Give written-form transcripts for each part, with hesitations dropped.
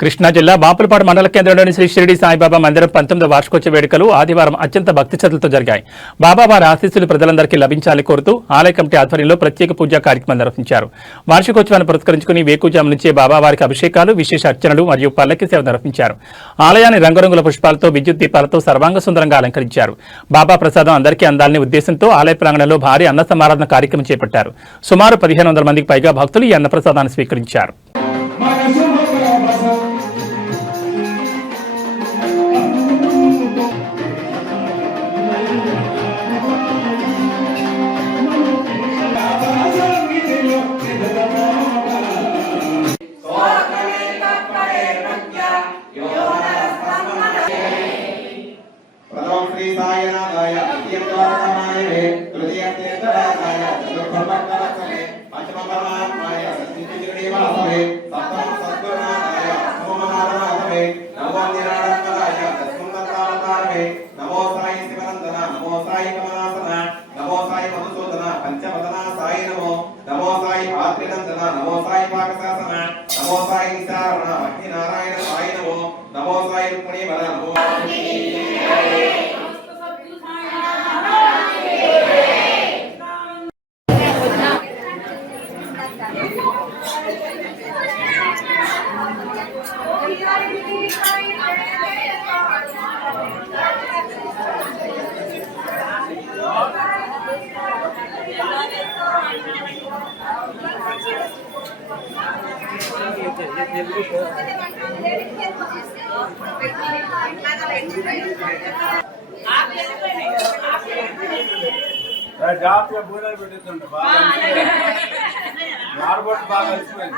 కృష్ణా జిల్లా బాపులపాడు మండల కేంద్రంలోని శ్రీ షిరిడి సాయిబాబా మందిరం 19వ వార్షికోత్సవ వేడుకలు ఆదివారం అత్యంత భక్తి శ్రద్ధలతో జరిగాయి. బాబావారి ఆశీస్సులు ప్రజలందరికీ లభించాలని కోరుతూ ఆలయ కమిటీ ఆధ్వర్యంలో ప్రత్యేక పూజా కార్యక్రమం నిర్వహించారు. వార్షికోత్సవాన్ని పురస్కరించుకుని వేకుజాము నుంచే బాబావారికి అభిషేకాలు, విశేష అర్చనలు మరియు పల్లకి సేవ నిర్వహించారు. ఆలయాన్ని రంగురంగుల పుష్పాలతో, విద్యుత్ దీపాలతో సర్వాంగ సుందరంగా అలంకరించారు. బాబా ప్రసాదం అందరికీ అందాలనే ఉద్దేశంతో ఆలయ ప్రాంగణంలో భారీ అన్న సమారాధన కార్యక్రమం చేపట్టారు. సుమారు 1500 మందికి పైగా భక్తులు ఈ అన్న ప్రసాదాన్ని స్వీకరించారు. नमो साई शिवनंदन नमो साई कमलासन नमो साई मधुसूदन पंचवदना साई नमो साई भाद्रिनंदन नमो साई पाकशासन नमो साई निचारण अग्नि नारायण साई नमो साई रुक्मिणी वर नमो జాతీయ భూములు పెట్టిందండి మార్బోట్ బాగా కలిసిపోయింది.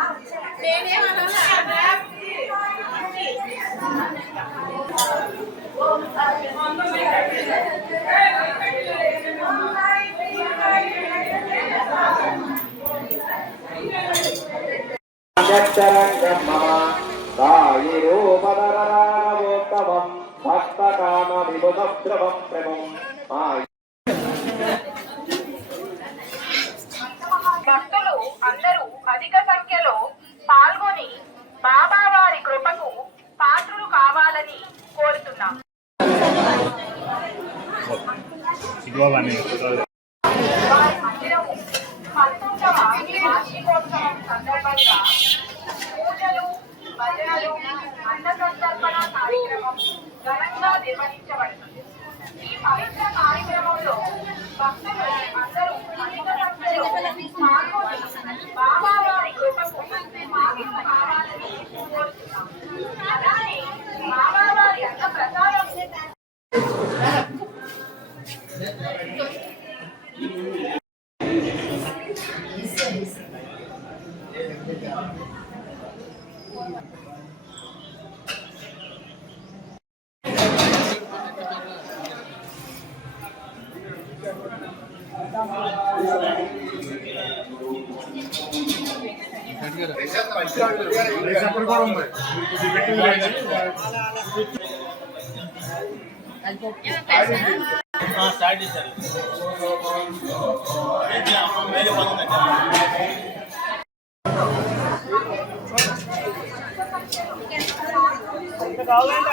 భక్తులు అందరూ అధిక సంఖ్యలో పాల్గొని బాబావారి కృపకు పాత్రులు కావాలని కోరుతున్నాం. వార్షికోత్సవం సందర్భంగా పూజలు, భజనలు, అన్న సంతర్పణ కార్యక్రమం ఘనంగా నిర్వహించబడుతుంది. ఈ పవిత్ర కార్యక్రమంలో భక్తులు అందరూ అధిక సంఖ్యలో పాల్గొని బాబావారి కృపకు పాత్రులు కావాలని కోరుతున్నాం. అలానే బాబావారి అన్న ప్రసాదం కావాలంటే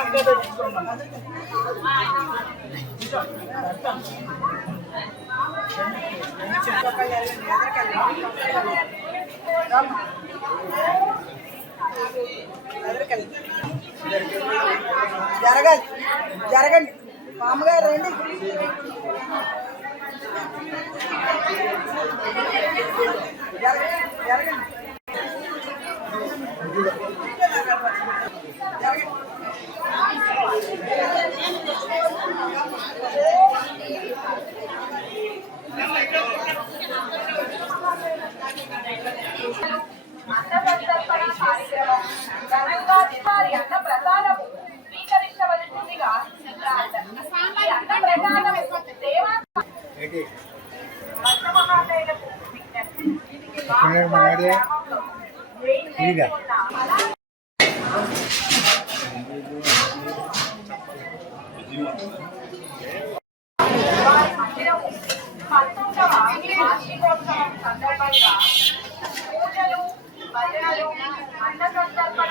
అంతే తెచ్చుకోండి. జరగండి జరగండి మామగారు రండి. జరగండి అన్నసంతర్పణ కార్యక్రమం ఘనంగా వారి అన్న ప్రసాదం స్వీకరించవలసిందిగా ప్రార్థన. ఈ అన్న ప్రసాదం దేవా మహాశైలకు విజ్ఞప్తి. వారి మందిరము 19వ వార్షికోత్సవం సందర్భంగా పూజలు, భజనలు, అన్న సంతర్పణ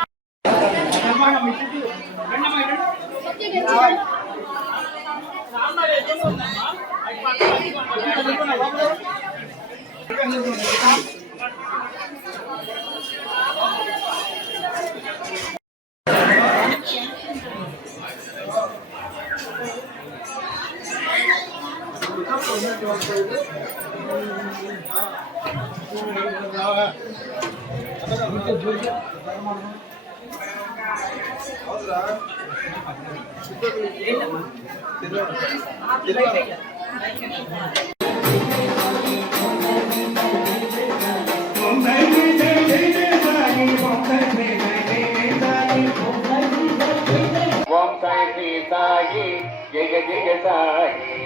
ఓం సాయి శ్రీ సాయి జయ జయ సాయి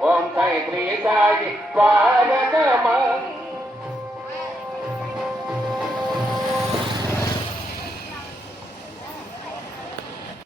ఓం సాయి శ్రీ సాయి స్వాగతమా